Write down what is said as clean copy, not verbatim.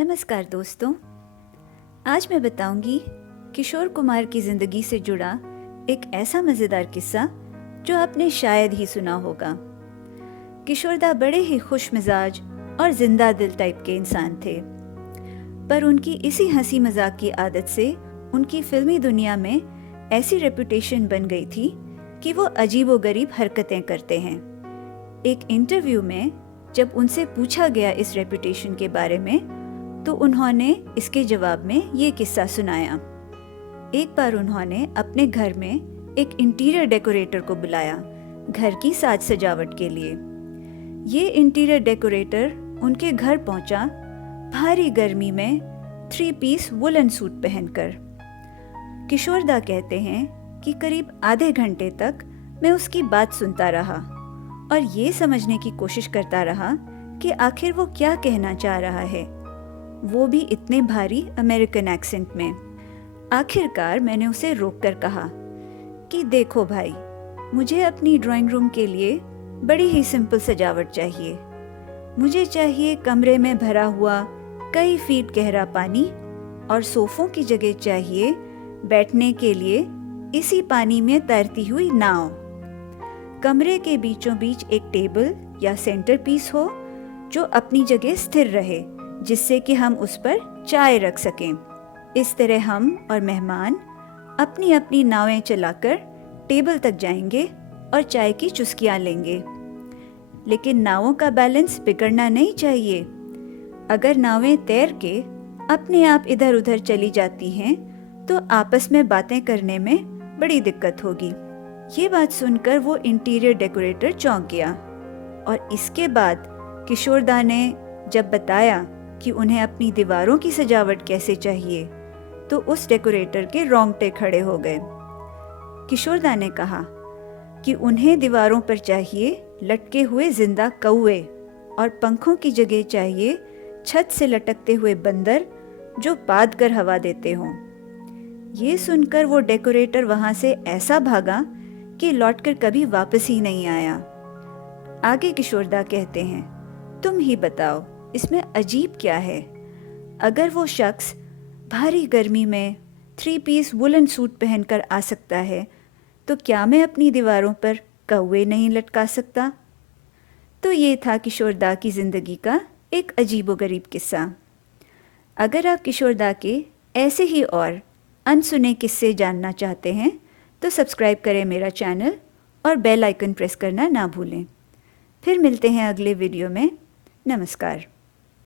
नमस्कार दोस्तों, आज मैं बताऊंगी किशोर कुमार की ज़िंदगी से जुड़ा एक ऐसा मज़ेदार किस्सा जो आपने शायद ही सुना होगा। किशोरदा बड़े ही खुश मिजाज और जिंदा दिल टाइप के इंसान थे, पर उनकी इसी हंसी मजाक की आदत से उनकी फिल्मी दुनिया में ऐसी रेपुटेशन बन गई थी कि वो अजीबोगरीब हरकतें करते हैं। एक इंटरव्यू में जब उनसे पूछा गया इस रेपुटेशन के बारे में, तो उन्होंने इसके जवाब में ये किस्सा सुनाया। एक बार उन्होंने अपने घर में एक इंटीरियर डेकोरेटर को बुलाया घर की साज सजावट के लिए। ये इंटीरियर डेकोरेटर उनके घर पहुंचा भारी गर्मी में 3 पीस वुलन सूट पहनकर। किशोरदा कहते हैं कि करीब आधे घंटे तक मैं उसकी बात सुनता रहा और ये समझने की कोशिश करता रहा कि आखिर वो क्या कहना चाह रहा है, वो भी इतने भारी अमेरिकन एक्सेंट में। आखिरकार मैंने उसे रोककर कहा कि देखो भाई, मुझे अपनी ड्राइंग रूम के लिए बड़ी ही सिंपल सजावट चाहिए। मुझे चाहिए कमरे में भरा हुआ कई फीट गहरा पानी और सोफों की जगह चाहिए बैठने के लिए इसी पानी में तैरती हुई नाव। कमरे के बीचों बीच एक टेबल या सेंटर पीस हो जो अपनी जगह स्थिर रहे, जिससे कि हम उस पर चाय रख सकें। इस तरह हम और मेहमान अपनी अपनी नावें चलाकर टेबल तक जाएंगे और चाय की चुस्कियां लेंगे। लेकिन नावों का बैलेंस बिगड़ना नहीं चाहिए। अगर नावें तैर के अपने आप इधर उधर चली जाती हैं तो आपस में बातें करने में बड़ी दिक्कत होगी। ये बात सुनकर वो इंटीरियर डेकोरेटर चौंक गया और इसके बाद किशोरदा ने जब बताया कि उन्हें अपनी दीवारों की सजावट कैसे चाहिए, तो उस डेकोरेटर के रोंगटे खड़े हो गए। किशोरदा ने कहा कि उन्हें दीवारों पर चाहिए लटके हुए जिंदा कौवे और पंखों की जगह चाहिए छत से लटकते हुए बंदर जो पाद कर हवा देते हों। ये सुनकर वो डेकोरेटर वहां से ऐसा भागा कि लौटकर कभी वापस ही नहीं आया। आगे किशोरदा कहते हैं, तुम ही बताओ इसमें अजीब क्या है। अगर वो शख्स भारी गर्मी में 3 पीस वुलन सूट पहनकर आ सकता है, तो क्या मैं अपनी दीवारों पर कौवे नहीं लटका सकता? तो ये था किशोरदा की ज़िंदगी का एक अजीबोगरीब किस्सा। अगर आप किशोरदा के ऐसे ही और अनसुने किस्से जानना चाहते हैं तो सब्सक्राइब करें मेरा चैनल और बेल आइकन प्रेस करना ना भूलें। फिर मिलते हैं अगले वीडियो में। नमस्कार।